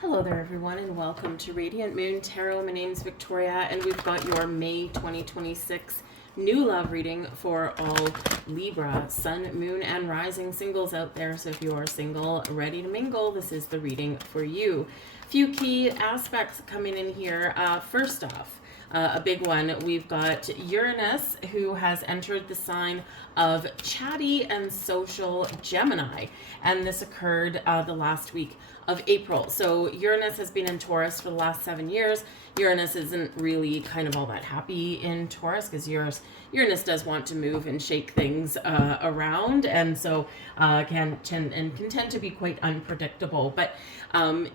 Hello there everyone and welcome to Radiant Moon Tarot. My name's Victoria and we've got your May 2026 new love reading for all Libra, Sun, Moon, and Rising singles out there. So if you are single, ready to mingle, this is the reading for you. Few key aspects coming in here. First off, a big one, we've got Uranus, who has entered the sign of chatty and social Gemini, and this occurred the last week of April. So Uranus has been in Taurus for the last 7 years. Uranus isn't really kind of all that happy in Taurus because Uranus does want to move and shake things around, and so can tend to be quite unpredictable. But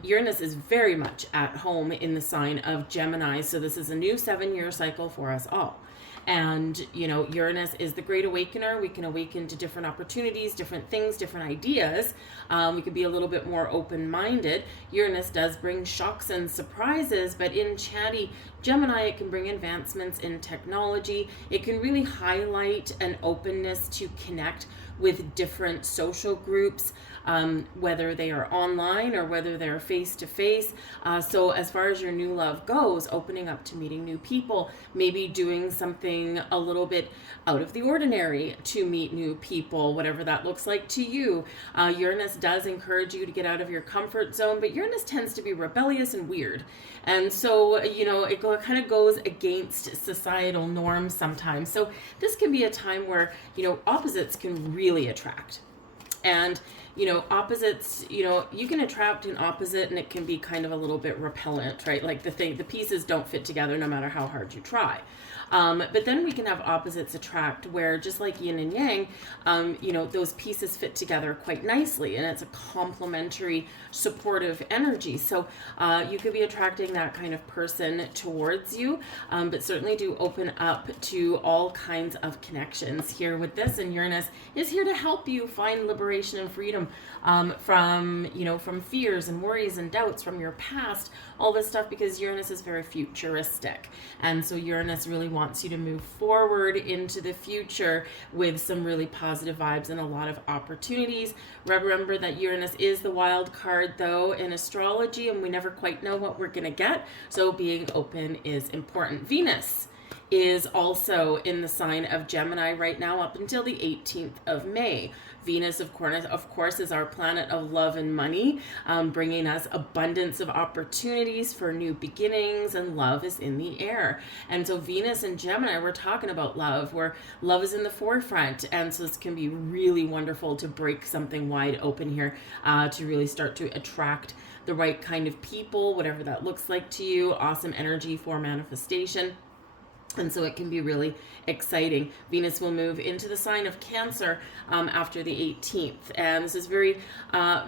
Uranus is very much at home in the sign of Gemini, so this is a new 7-year cycle for us all. And, you know, Uranus is the great awakener. We can awaken to different opportunities, different things, different ideas. We could be a little bit more open-minded. Uranus does bring shocks and surprises, but in chatty Gemini, it can bring advancements in technology. It can really highlight an openness to connect with different social groups, whether they are online or whether they're face-to-face. So as far as your new love goes, opening up to meeting new people, maybe doing something a little bit out of the ordinary to meet new people, whatever that looks like to you. Uranus does encourage you to get out of your comfort zone, but Uranus tends to be rebellious and weird. And so, you know, it kind of goes against societal norms sometimes. So this can be a time where, you know, opposites can really attract. And, you know, opposites, you know, you can attract an opposite and it can be kind of a little bit repellent, right? Like the pieces don't fit together no matter how hard you try. But then we can have opposites attract where, just like yin and yang, you know, those pieces fit together quite nicely, and it's a complementary, supportive energy. So you could be attracting that kind of person towards you, but certainly do open up to all kinds of connections here with this. And Uranus is here to help you find liberation and freedom from, you know, from fears and worries and doubts from your past, all this stuff, because Uranus is very futuristic. And so Uranus really wants you to move forward into the future with some really positive vibes and a lot of opportunities. Remember that Uranus is the wild card, though, in astrology, and we never quite know what we're going to get. So being open is important. Venus is also in the sign of Gemini right now up until the 18th of May. Venus, of course, is our planet of love and money, bringing us abundance of opportunities for new beginnings, and love is in the air. And so Venus and Gemini, we're talking about love, where love is in the forefront. And so this can be really wonderful to break something wide open here, to really start to attract the right kind of people, whatever that looks like to you. Awesome energy for manifestation. And so it can be really exciting. Venus will move into the sign of Cancer after the 18th. And this is very,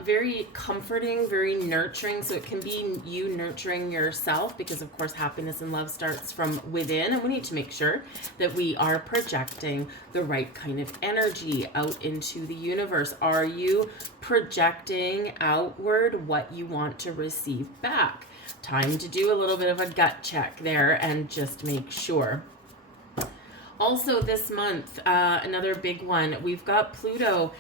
very comforting, very nurturing. So it can be you nurturing yourself, because, of course, happiness and love starts from within. And we need to make sure that we are projecting the right kind of energy out into the universe. Are you projecting outward what you want to receive back? Time to do a little bit of a gut check there and just make sure. Also this month, another big one, we've got Pluto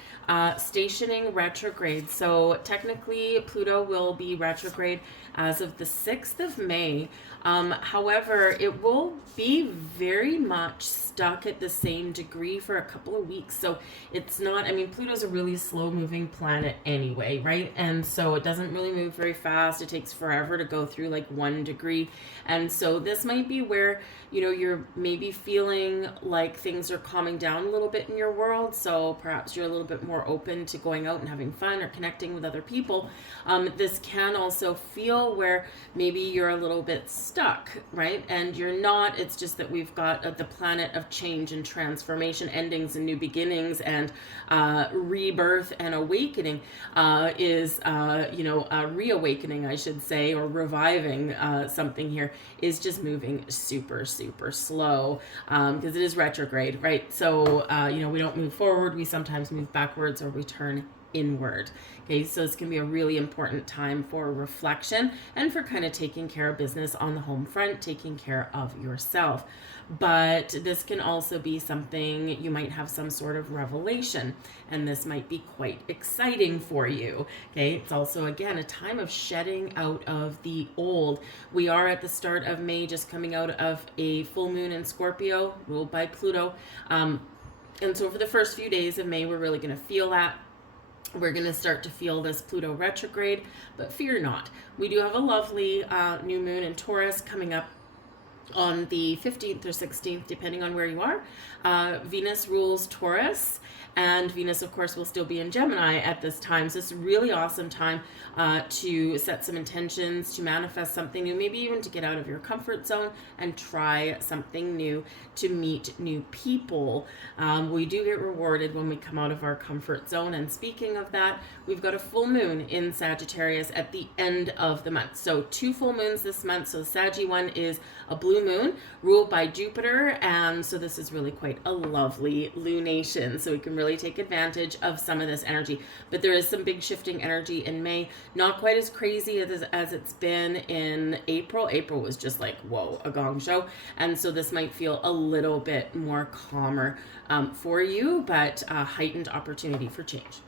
stationing retrograde. So technically Pluto will be retrograde as of the 6th of May. However, it will be very much stuck at the same degree for a couple of weeks. So it's not, I mean, Pluto's a really slow moving planet anyway, right? And so it doesn't really move very fast. It takes forever to go through like 1 degree. And so this might be where, you know, you're maybe feeling like things are calming down a little bit in your world. So perhaps you're a little bit more open to going out and having fun or connecting with other people. This can also feel where maybe you're a little bit stuck, right? And you're not. It's just that we've got the planet of change and transformation, endings and new beginnings, and rebirth and awakening is, you know, reawakening, I should say, or reviving something here is just moving super, super slow, because it is retrograde, right? So, you know, we don't move forward. We sometimes move backwards or we turn inward. Okay, so it's going to be a really important time for reflection and for kind of taking care of business on the home front, taking care of yourself. But this can also be something you might have some sort of revelation, and this might be quite exciting for you. Okay, it's also, again, a time of shedding out of the old. We are at the start of May, just coming out of a full moon in Scorpio, ruled by Pluto. And so for the first few days of May, we're really going to feel that. We're going to start to feel this Pluto retrograde, but fear not. We do have a lovely new moon in Taurus coming up on the 15th or 16th, depending on where you are. Venus rules Taurus, and Venus, of course, will still be in Gemini at this time. So it's a really awesome time to set some intentions, to manifest something new, maybe even to get out of your comfort zone and try something new, to meet new people. We do get rewarded when we come out of our comfort zone. And speaking of that, we've got a full moon in Sagittarius at the end of the month. So 2 full moons this month. So the Saggy one is a blue moon ruled by Jupiter, and so this is really quite a lovely lunation, so we can really take advantage of some of this energy. But there is some big shifting energy in May, not quite as crazy as it's been in April. April was just like, whoa, a gong show, and so this might feel a little bit more calmer for you, but a heightened opportunity for change.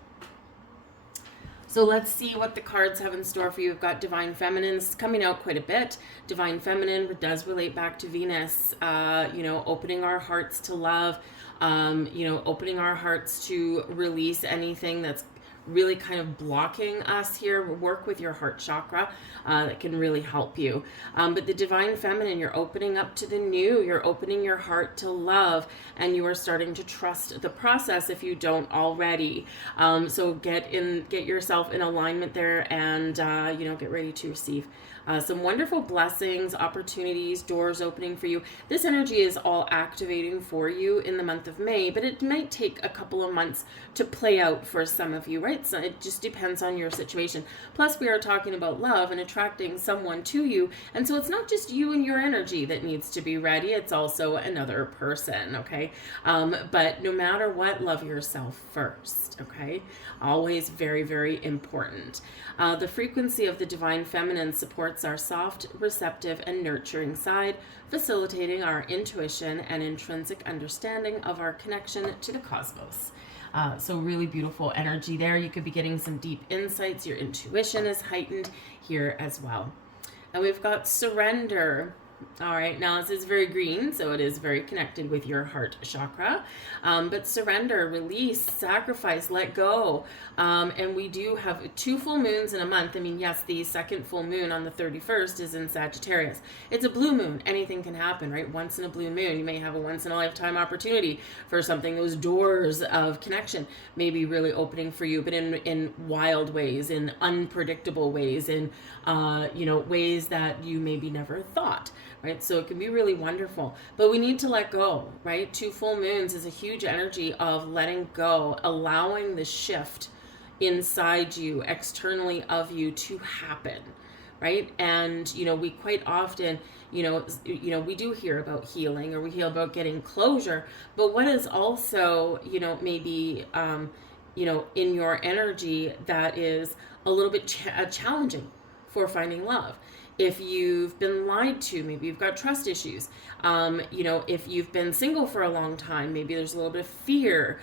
So let's see what the cards have in store for you. We've got Divine Feminine's coming out quite a bit. Divine Feminine does relate back to Venus, opening our hearts to love, opening our hearts to release anything that's really kind of blocking us here. Work with your heart chakra. That can really help you. But the Divine Feminine, you're opening up to the new. You're opening your heart to love, and you are starting to trust the process if you don't already. So get yourself in alignment there, and get ready to receive some wonderful blessings, opportunities, doors opening for you. This energy is all activating for you in the month of May, but it might take a couple of months to play out for some of you, right? So it just depends on your situation. Plus, we are talking about love and attracting someone to you. And so it's not just you and your energy that needs to be ready. It's also another person, okay? But no matter what, love yourself first, okay? Always very, very important. The frequency of the Divine Feminine supports our soft, receptive, and nurturing side, facilitating our intuition and intrinsic understanding of our connection to the cosmos. So really beautiful energy there. You could be getting some deep insights. Your intuition is heightened here as well. And we've got Surrender. All right, now this is very green, so it is very connected with your heart chakra. But surrender, release, sacrifice, let go. And we do have 2 full moons in a month. I mean, yes, the second full moon on the 31st is in Sagittarius. It's a blue moon. Anything can happen, right? Once in a blue moon, you may have a once in a lifetime opportunity for something. Those doors of connection may be really opening for you, but in wild ways, in unpredictable ways, in ways that you maybe never thought. Right? So it can be really wonderful, but we need to let go, right? 2 full moons is a huge energy of letting go, allowing the shift inside you, externally of you, to happen, right? And, we quite often, we do hear about healing, or we hear about getting closure, but what is also, maybe, in your energy that is a little bit challenging for finding love. If you've been lied to, maybe you've got trust issues. If you've been single for a long time, maybe there's a little bit of fear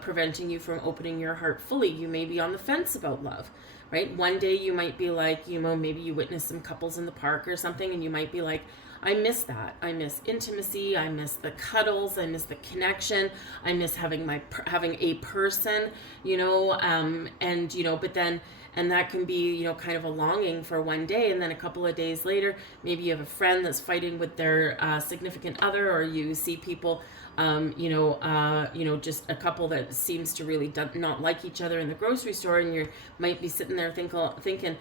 preventing you from opening your heart fully. You may be on the fence about love, right? One day you might be like, maybe you witness some couples in the park or something, and you might be like, I miss that. I miss intimacy. I miss the cuddles. I miss the connection. I miss having a person, but then, and that can be, kind of a longing for one day. And then a couple of days later, maybe you have a friend that's fighting with their significant other, or you see people, just a couple that seems to really not like each other in the grocery store. And you might be sitting there thinking,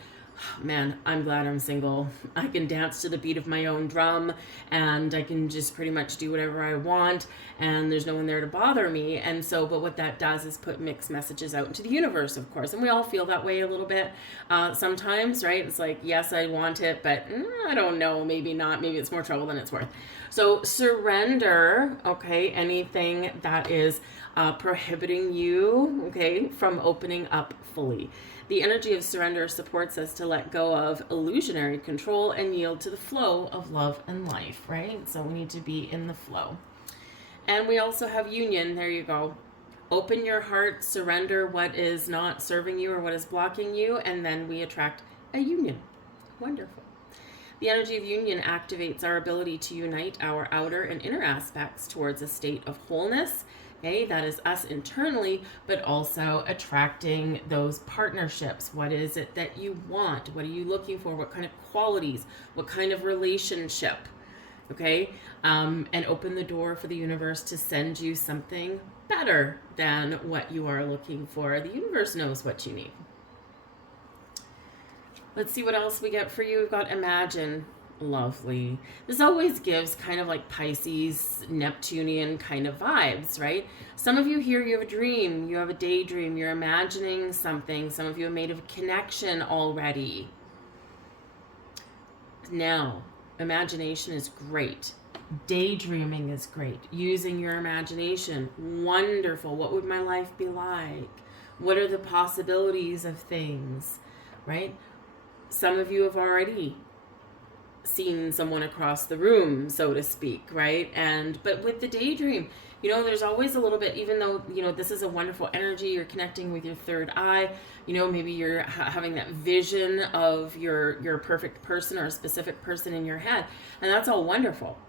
man, I'm glad I'm single. I can dance to the beat of my own drum, and I can just pretty much do whatever I want, and there's no one there to bother me. And so, but what that does is put mixed messages out into the universe, of course, and we all feel that way a little bit sometimes, right? It's like, yes, I want it, but I don't know, maybe not, maybe it's more trouble than it's worth. So surrender, okay, anything that is prohibiting you, okay, from opening up fully. The energy of surrender supports us to let go of illusionary control and yield to the flow of love and life, right? So we need to be in the flow. And we also have union. There you go. Open your heart, surrender what is not serving you or what is blocking you, and then we attract a union. Wonderful. The energy of union activates our ability to unite our outer and inner aspects towards a state of wholeness. Okay, that is us internally, but also attracting those partnerships. What is it that you want? What are you looking for? What kind of qualities? What kind of relationship? Okay, and open the door for the universe to send you something better than what you are looking for. The universe knows what you need. Let's see what else we get for you. We've got imagine. Lovely. This always gives kind of like Pisces, Neptunian kind of vibes, right? Some of you here, you have a dream, you have a daydream, you're imagining something. Some of you have made a connection already. Now, imagination is great. Daydreaming is great. Using your imagination, wonderful. What would my life be like? What are the possibilities of things, right? Some of you have already seen someone across the room, so to speak, right? But with the daydream, there's always a little bit, even though, this is a wonderful energy, you're connecting with your third eye, maybe you're having that vision of your perfect person or a specific person in your head, and that's all wonderful,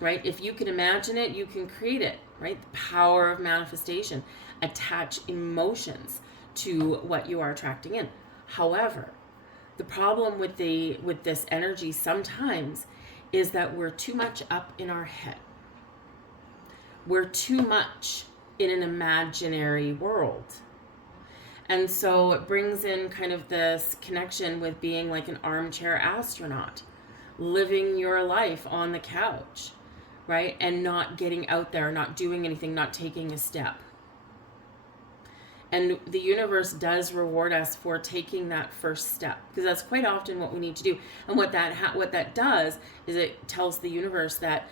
right? If you can imagine it, you can create it, right? The power of manifestation. Attach emotions to what you are attracting in. However, the problem with this energy sometimes is that we're too much up in our head. We're too much in an imaginary world. And so it brings in kind of this connection with being like an armchair astronaut, living your life on the couch, right? And not getting out there, not doing anything, not taking a step. And the universe does reward us for taking that first step, because that's quite often what we need to do. And what that does is it tells the universe that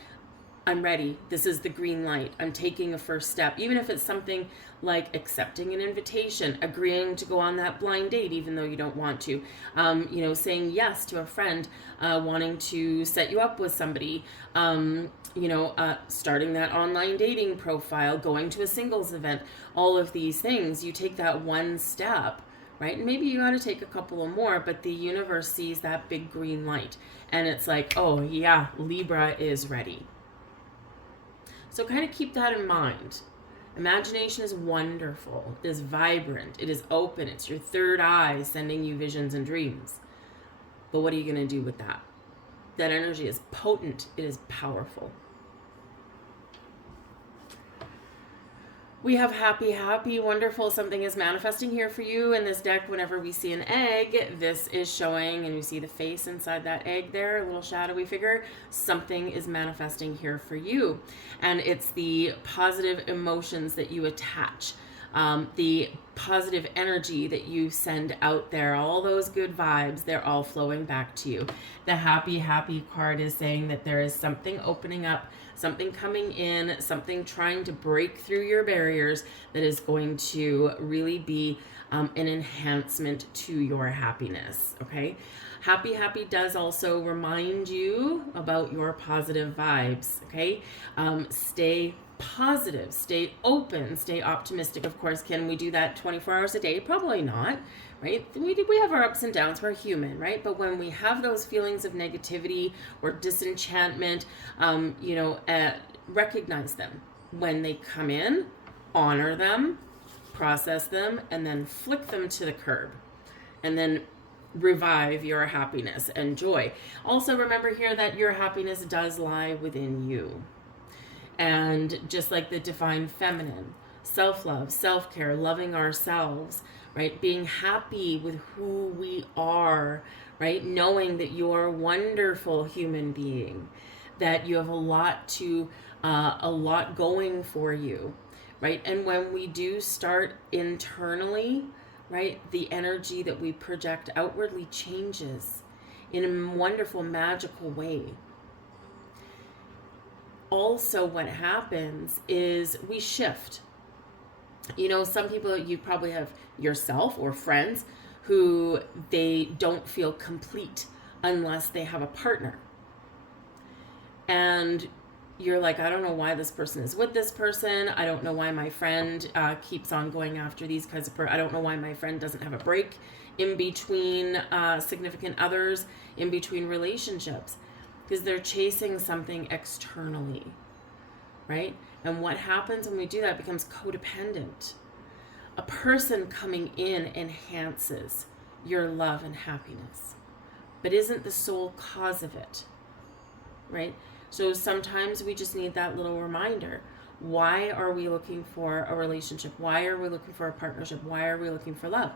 I'm ready. This is the green light. I'm taking a first step. Even if it's something like accepting an invitation, agreeing to go on that blind date even though you don't want to, saying yes to a friend, wanting to set you up with somebody, starting that online dating profile, going to a singles event, all of these things. You take that one step, right? And maybe you got to take a couple of more, but the universe sees that big green light and it's like, oh yeah, Libra is ready. So kind of keep that in mind. Imagination is wonderful. It is vibrant. It is open. It's your third eye sending you visions and dreams. But what are you going to do with that? That energy is potent. It is powerful. We have happy, wonderful. Something is manifesting here for you in this deck. Whenever we see an egg, this is showing, and you see the face inside that egg there, a little shadowy figure. Something is manifesting here for you. And it's the positive emotions that you attach, the positive energy that you send out there, all those good vibes, they're all flowing back to you. The happy card is saying that there is something opening up, something coming in, something trying to break through your barriers that is going to really be an enhancement to your happiness, okay? Happy does also remind you about your positive vibes, okay? Stay positive, stay open, stay optimistic. Of course, can we do that 24 hours a day? Probably not, right? We have our ups and downs. We're human, right? But when we have those feelings of negativity or disenchantment, recognize them when they come in, honor them, process them, and then flick them to the curb, and then revive your happiness and joy. Also, remember here that your happiness does lie within you. And just like the divine feminine, self-love, self-care, loving ourselves, right? Being happy with who we are, right? Knowing that you're a wonderful human being, that you have a lot going for you, right? And when we do start internally, right, the energy that we project outwardly changes in a wonderful, magical way. Also, what happens is we shift, You know, some people, you probably have yourself or friends who they don't feel complete unless they have a partner. And you're like, I don't know why this person is with this person. I don't know why my friend keeps on going after these kinds of I don't know why my friend doesn't have a break in between significant others, in between relationships, because they're chasing something externally, right? And what happens when we do that becomes codependent. A person coming in enhances your love and happiness, but isn't the sole cause of it, right? So sometimes we just need that little reminder. Why are we looking for a relationship? Why are we looking for a partnership? Why are we looking for love?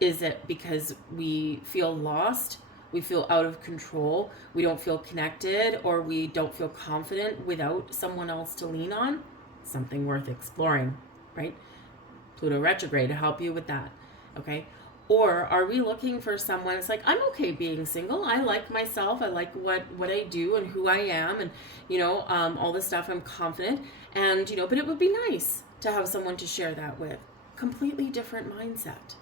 Is it because we feel lost? We feel out of control? We don't feel connected? Or we don't feel confident without someone else to lean on? Something worth exploring, right? Pluto retrograde to help you with that, okay? Or are we looking for someone, it's like, I'm okay being single. I like myself. I like what I do and who I am and, you know, all this stuff. I'm confident. And, you know, but it would be nice to have someone to share that with. Completely different mindset,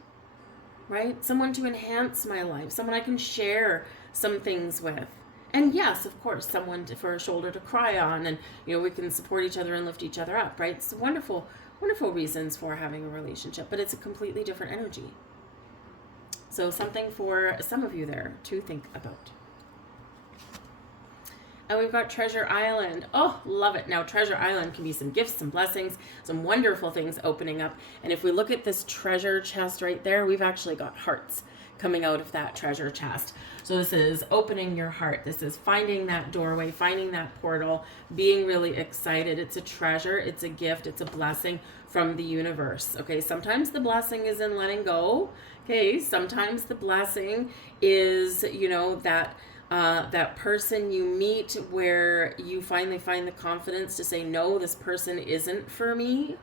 right? Someone to enhance my life. Someone I can share some things with. And yes, of course, someone for a shoulder to cry on and, you know, we can support each other and lift each other up, right? It's wonderful, wonderful reasons for having a relationship, but it's a completely different energy. So something for some of you there to think about. And we've got Treasure Island. Oh, love it. Now, Treasure Island can be some gifts, some blessings, some wonderful things opening up. And if we look at this treasure chest right there, we've actually got hearts coming out of that treasure chest. So this is opening your heart. This is finding that doorway, finding that portal, being really excited. It's a treasure. It's a gift. It's a blessing from the universe. Okay, sometimes the blessing is in letting go. Okay, sometimes the blessing is, you know, that person you meet where you finally find the confidence to say, no, this person isn't for me.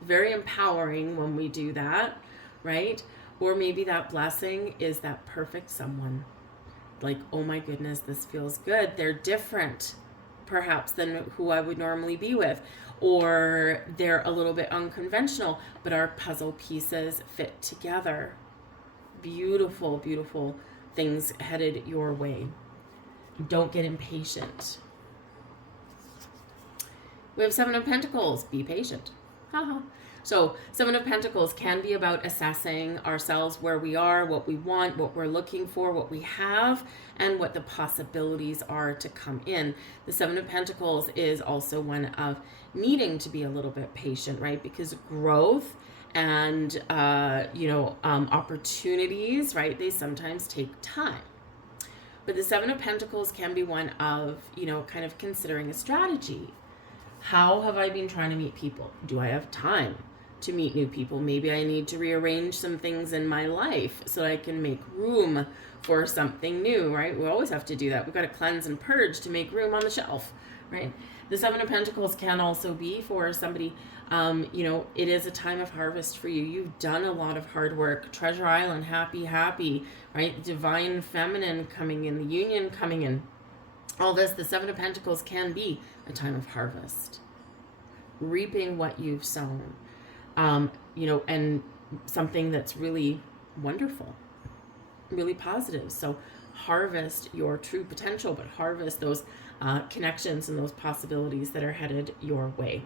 Very empowering when we do that, right? Or maybe that blessing is that perfect someone. Like, oh my goodness, this feels good. They're different, perhaps, than who I would normally be with. Or they're a little bit unconventional, but our puzzle pieces fit together. Beautiful, beautiful things headed your way. Don't get impatient. We have Seven of Pentacles. Be patient. Haha. So Seven of Pentacles can be about assessing ourselves, where we are, what we want, what we're looking for, what we have, and what the possibilities are to come in. The Seven of Pentacles is also one of needing to be a little bit patient, right? Because growth and, opportunities, right? They sometimes take time. But the Seven of Pentacles can be one of, you know, kind of considering a strategy. How have I been trying to meet people? Do I have time to meet new people? Maybe I need to rearrange some things in my life so I can make room for something new, right? We always have to do that. We've got to cleanse and purge to make room on the shelf, right? The Seven of Pentacles can also be for somebody, it is a time of harvest for you. You've done a lot of hard work. Treasure Island, happy, right? Divine Feminine coming in, the Union coming in. All this, the Seven of Pentacles can be a time of harvest. Reaping what you've sown. And something that's really wonderful, really positive. So harvest your true potential, but harvest those connections and those possibilities that are headed your way.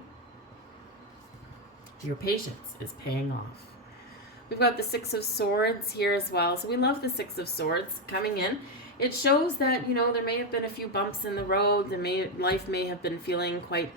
Your patience is paying off. We've got the Six of Swords here as well. So we love the Six of Swords coming in. It shows that, there may have been a few bumps in the road. Life may have been feeling quite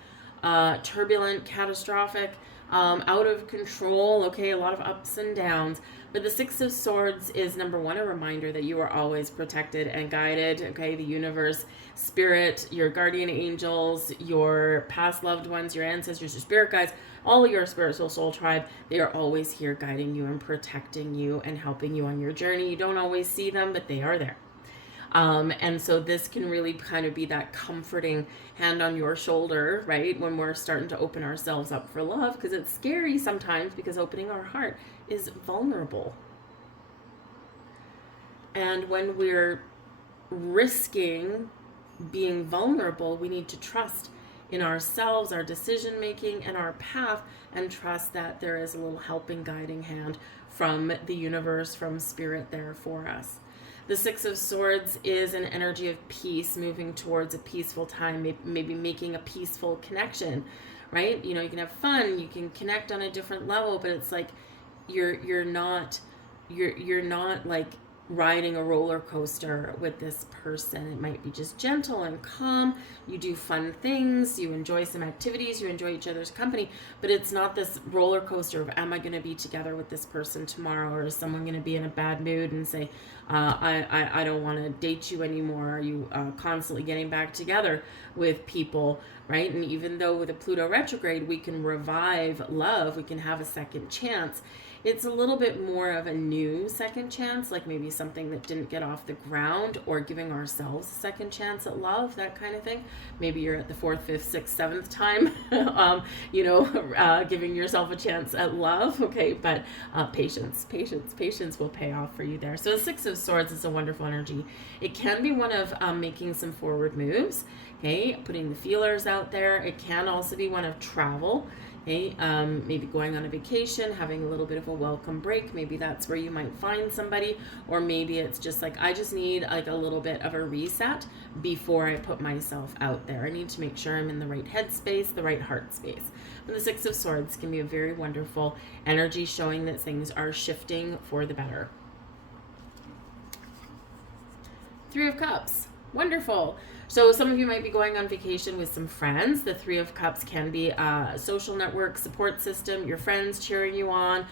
turbulent, catastrophic, out of control, okay, a lot of ups and downs. But the Six of Swords is, number one, a reminder that you are always protected and guided, okay? The universe, spirit, your guardian angels, your past loved ones, your ancestors, your spirit guides, all of your spiritual soul tribe, they are always here guiding you and protecting you and helping you on your journey. You don't always see them, but they are there. And so this can really kind of be that comforting hand on your shoulder, right? When we're starting to open ourselves up for love, because it's scary sometimes, because opening our heart is vulnerable. And when we're risking being vulnerable, we need to trust in ourselves, our decision making, and our path, and trust that there is a little helping, guiding hand from the universe, from spirit there for us. The Six of Swords is an energy of peace, moving towards a peaceful time, maybe making a peaceful connection, right? You know, you can have fun, you can connect on a different level, but it's like you're not like riding a roller coaster with this person. It might be just gentle and calm. You do fun things, you enjoy some activities, you enjoy each other's company, but it's not this roller coaster of, am I going to be together with this person tomorrow, or is someone going to be in a bad mood and say, I don't want to date you anymore? Are you constantly getting back together with people, right? And even though with a Pluto retrograde, we can revive love, we can have a second chance. It's a little bit more of a new second chance, like maybe something that didn't get off the ground, or giving ourselves a second chance at love, that kind of thing. Maybe you're at the 4th, 5th, 6th, 7th time, giving yourself a chance at love. Okay, but patience will pay off for you there. So the Six of Swords is a wonderful energy. It can be one of making some forward moves, okay, putting the feelers out there. It can also be one of travel. Okay, maybe going on a vacation, having a little bit of a welcome break. Maybe that's where you might find somebody, or maybe it's just like, I just need like a little bit of a reset before I put myself out there. I need to make sure I'm in the right headspace, the right heart space. And the Six of Swords can be a very wonderful energy, showing that things are shifting for the better. Three of Cups. Wonderful. So some of you might be going on vacation with some friends. The Three of Cups can be a social network, support system, your friends cheering you on,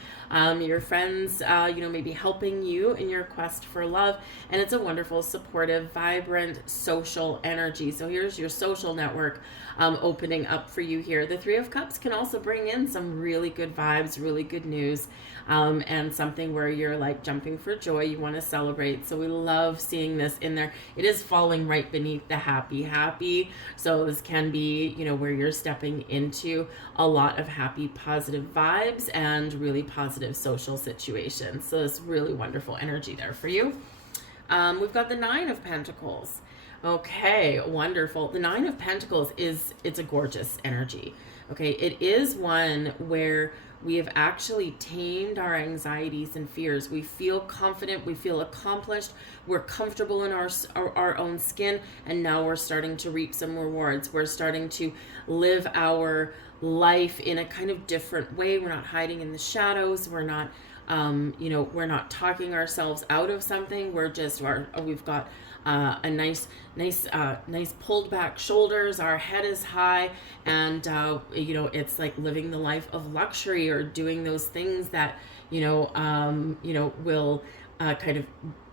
your friends, maybe helping you in your quest for love. And it's a wonderful, supportive, vibrant, social energy. So here's your social network opening up for you here. The Three of Cups can also bring in some really good vibes, really good news, and something where you're like jumping for joy. You want to celebrate. So we love seeing this in there. It is falling right beneath the happy. So this can be, where you're stepping into a lot of happy, positive vibes and really positive social situations. So it's really wonderful energy there for you. We've got the Nine of Pentacles. Okay, wonderful. The Nine of Pentacles it's a gorgeous energy. Okay, it is one where we have actually tamed our anxieties and fears. We feel confident, we feel accomplished, we're comfortable in our own skin, and now we're starting to reap some rewards. We're starting to live our life in a kind of different way. We're not hiding in the shadows. We're not, we're not talking ourselves out of something. We've got a nice pulled back shoulders. Our head is high, and it's like living the life of luxury, or doing those things that will kind of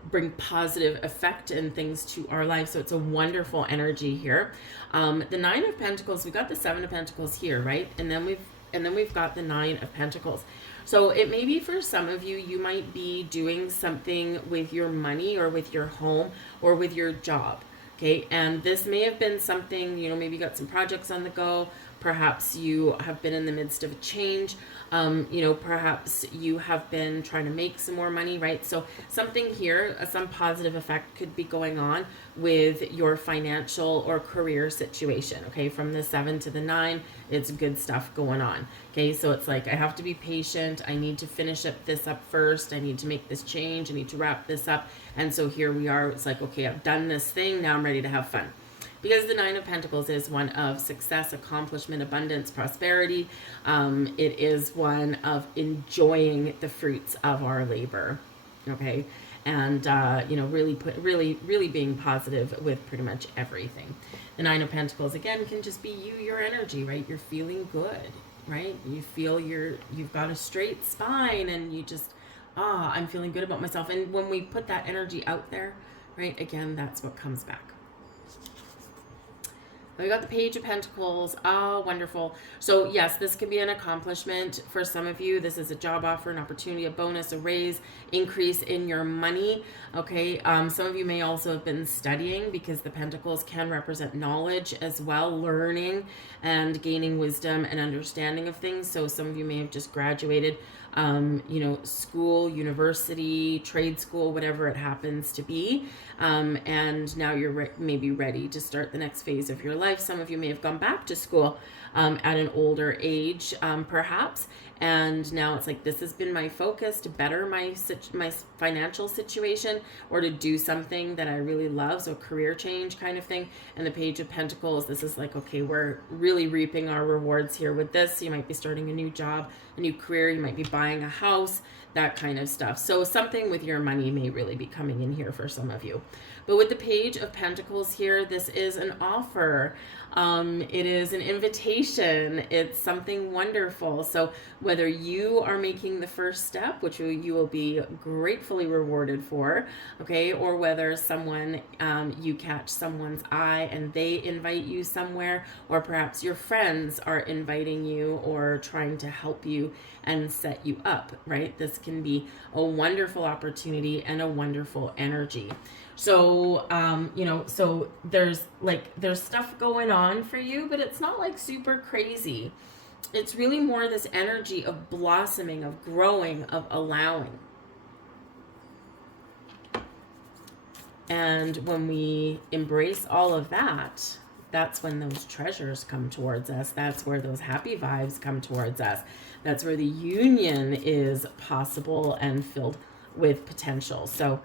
bring positive effect and things to our life. So it's a wonderful energy here. The Nine of Pentacles, we've got the Seven of Pentacles here, right? And then we've got the Nine of Pentacles. So it may be for some of you, you might be doing something with your money, or with your home, or with your job. Okay, and this may have been something, maybe you got some projects on the go. Perhaps you have been in the midst of a change. Perhaps you have been trying to make some more money, right? So something here, some positive effect could be going on with your financial or career situation. Okay, from the 7 to the 9, it's good stuff going on. Okay, so it's like, I have to be patient. I need to finish this up first. I need to make this change. I need to wrap this up. And so here we are. It's like, okay, I've done this thing. Now I'm ready to have fun. Because the Nine of Pentacles is one of success, accomplishment, abundance, prosperity. It is one of enjoying the fruits of our labor. Okay, and really being positive with pretty much everything. The Nine of Pentacles again can just be your energy, right? You're feeling good, right? You feel you've got a straight spine, and you just I'm feeling good about myself. And when we put that energy out there, right, again, that's what comes back. We got the Page of Pentacles. Wonderful. So yes, this could be an accomplishment for some of you. This is a job offer, an opportunity, a bonus, a raise, increase in your money. Okay. Some of you may also have been studying, because the Pentacles can represent knowledge as well, learning and gaining wisdom and understanding of things. So some of you may have just graduated, school, university, trade school, whatever it happens to be. And now you're maybe ready to start the next phase of your life. life. Some of you may have gone back to school at an older age, perhaps. And now it's like, this has been my focus to better my financial situation, or to do something that I really love. So career change kind of thing. And the Page of Pentacles, this is like, okay, we're really reaping our rewards here with this. You might be starting a new job, a new career. You might be buying a house, that kind of stuff. So something with your money may really be coming in here for some of you. But with the Page of Pentacles here, this is an offer. It is an invitation. It's something wonderful. So whether you are making the first step, which you will be gratefully rewarded for, okay, or whether someone, you catch someone's eye and they invite you somewhere, or perhaps your friends are inviting you or trying to help you and set you up, right? This can be a wonderful opportunity and a wonderful energy. So, so there's stuff going on for you, but it's not like super crazy. It's really more this energy of blossoming, of growing, of allowing. And when we embrace all of that, that's when those treasures come towards us. That's where those happy vibes come towards us. That's where the union is possible and filled with potential. So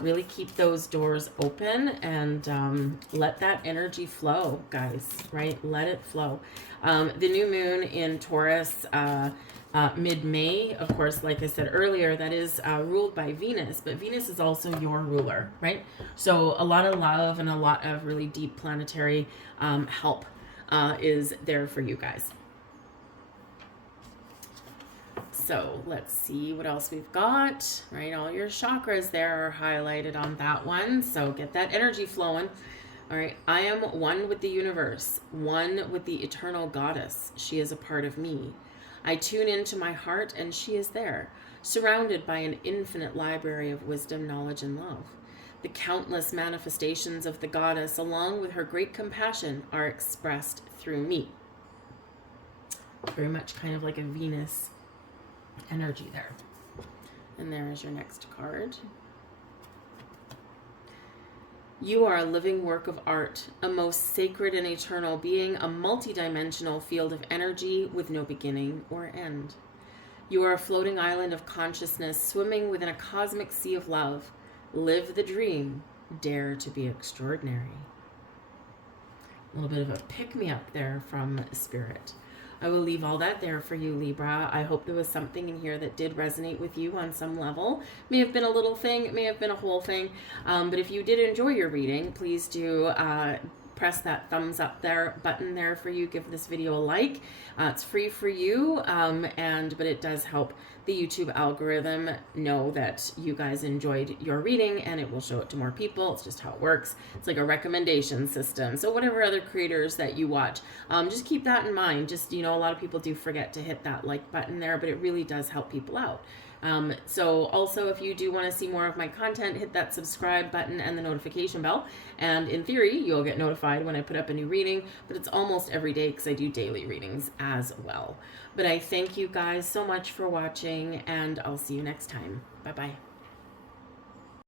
really keep those doors open and let that energy flow, guys, right? Let it flow. The new moon in Taurus, mid-May, of course, like I said earlier, that is ruled by Venus, but Venus is also your ruler, right? So a lot of love and a lot of really deep planetary help is there for you guys. So let's see what else we've got, right? All your chakras there are highlighted on that one. So get that energy flowing. All right. I am one with the universe, one with the eternal goddess. She is a part of me. I tune into my heart and she is there, surrounded by an infinite library of wisdom, knowledge, and love. The countless manifestations of the goddess, along with her great compassion, are expressed through me. Very much kind of like a Venus energy there. And there is your next card. You are a living work of art, a most sacred and eternal being, a multidimensional field of energy with no beginning or end. You are a floating island of consciousness swimming within a cosmic sea of love. Live the dream. Dare to be extraordinary. A little bit of a pick-me-up there from Spirit. I will leave all that there for you, Libra. I hope there was something in here that did resonate with you on some level. May have been a little thing, it may have been a whole thing. But if you did enjoy your reading, please do press that thumbs up there button there for you. Give this video a like. It's free for you, but it does help the YouTube algorithm know that you guys enjoyed your reading, and it will show it to more people. It's just how it works. It's like a recommendation system. So whatever other creators that you watch, just keep that in mind. Just, a lot of people do forget to hit that like button there, but it really does help people out. So also, if you do want to see more of my content, hit that subscribe button and the notification bell. And in theory, you'll get notified when I put up a new reading, but it's almost every day because I do daily readings as well. But I thank you guys so much for watching, and I'll see you next time. Bye-bye.